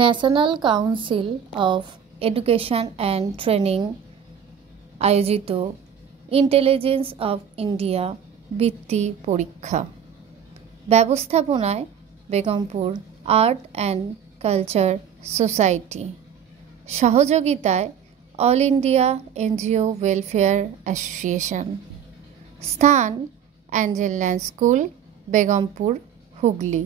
National council of education and training আয়োজিত intelligence of India বৃত্তি পরীক্ষা ব্যবস্থাপনায় Begampur art and culture society সহযোগিতায় all India NGO welfare association স্থান অ্যাঞ্জেলল্যান্ড স্কুল বেগমপুর হুগলি।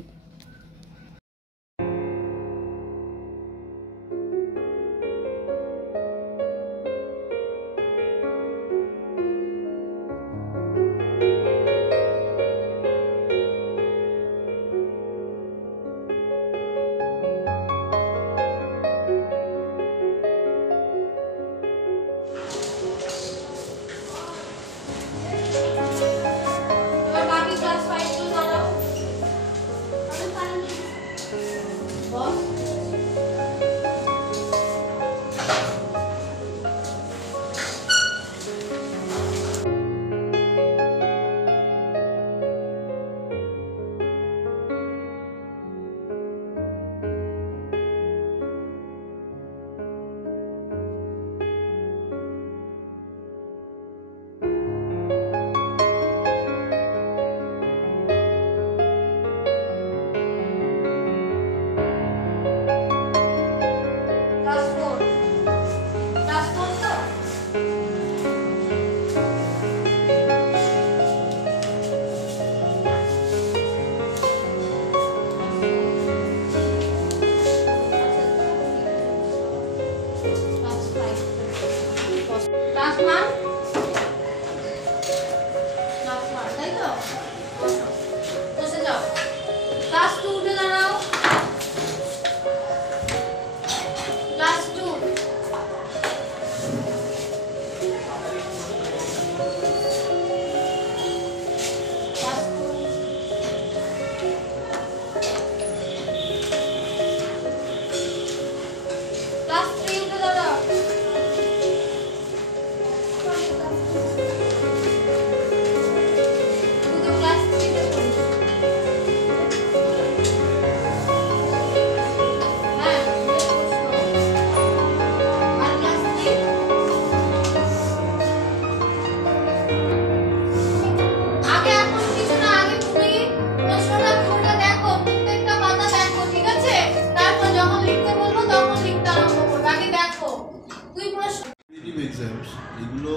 এগুলো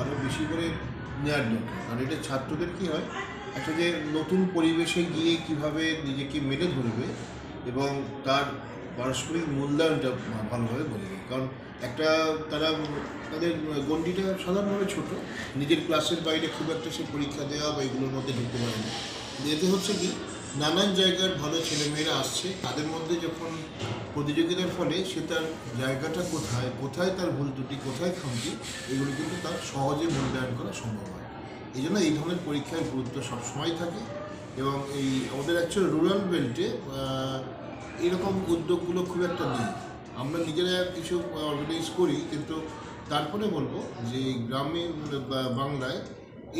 আরও বেশি করে নেওয়ার দরকার, কারণ এটা ছাত্রদের কী হয়, একটা যে নতুন পরিবেশে গিয়ে কিভাবে নিজেকে মেলে ধরবে এবং তার পারস্পরিক মূল্যায়নটা ভালোভাবে বোঝে। কারণ একটা তাদের গণ্ডিটা সাধারণভাবে ছোট, নিজের ক্লাসের বাইরে খুব একটা সে পরীক্ষা দেওয়া বা এগুলোর মধ্যে ঢুকতে পারে না। এতে হচ্ছে কি, নানান জায়গার ভালো ছেলেমেয়েরা আসছে, তাদের মধ্যে যখন প্রতিযোগিতার ফলে সে তার জায়গাটা কোথায় তার ভুল ত্রুটি, কোথায় খামতি, এগুলো কিন্তু তার সহজে মূল্যায়ন করা সম্ভব হয়। এই জন্য এই ধরনের পরীক্ষার গুরুত্ব সবসময় থাকে। এবং এই আমাদের অ্যাকচুয়ালি রুরাল বেল্টে এরকম উদ্যোগগুলো খুব একটা নেই। আমরা নিজেরা কিছু অর্গানাইজ করি, কিন্তু তারপরে বলবো যে গ্রামে বাংলায়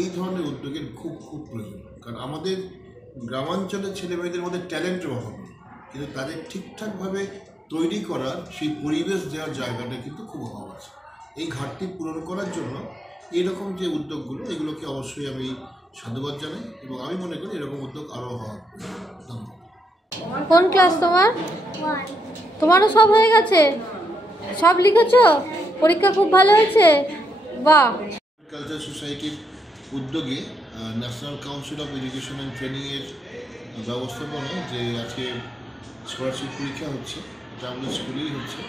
এই ধরনের উদ্যোগের খুব প্রয়োজন। কারণ আমাদের গ্রামাঞ্চলের ছেলেমেয়েদের মধ্যে ট্যালেন্টের অভাব নেই, কিন্তু তাদের ঠিকঠাকভাবে তৈরি করার সেই পরিবেশ দেওয়ার জায়গাটা কিন্তু খুব অভাব আছে। এই ঘাটতি পূরণ করার জন্য এরকম যে উদ্যোগগুলো, এগুলোকে অবশ্যই আমি সাধুবাদ জানাই এবং আমি মনে করি এরকম উদ্যোগ আরও হওয়া। ধন্যবাদ। কোন ক্লাস তোমার? তোমারও সব হয়ে গেছে? সব লিখেছো? পরীক্ষা খুব ভালো হয়েছে? বাহ। কালচার সোসাইটির উদ্যোগে national council of education and ট্রেনিংয়ের ব্যবস্থাপনায় যে আজকে স্কলারশিপ পরীক্ষা হচ্ছে, এটা আমাদের স্কুলেই হচ্ছে।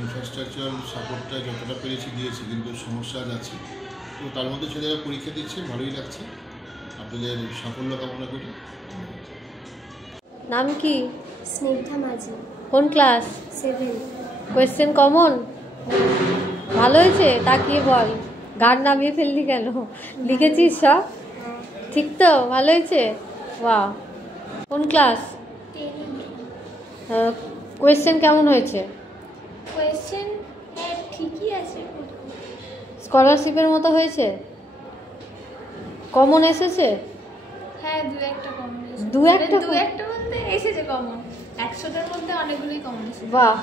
ইনফ্রাস্ট্রাকচারাল সাপোর্টটা যতটা পেরেছি দিয়েছি, কিন্তু সমস্যা আছে। তো তার মধ্যে ছেলেরা পরীক্ষা দিচ্ছে, ভালোই লাগছে। আপনাদের সাফল্য কামনা করি। নাম কি? স্নিগ্ধা মাঝি। কোন ক্লাস? 7। Question common? ভালো হয়েছে? তাকিয়ে বল, গান নামিয়ে ফেললি কেন? লিখেছিস সব ঠিক তো? ভালো হয়েছে? বাহ। কোন ক্লাস? 10। কোয়েশ্চেন কেমন হয়েছে? কোয়েশ্চেন ঠিকই আছে। স্কলারশিপের মতো হয়েছে? কমন এসেছে? হ্যাঁ, দু একটা কমন এসেছে। দু একটা বলতে এসেছে কমন। 100টার মধ্যে অনেকগুলোই কমন এসেছে। বাহ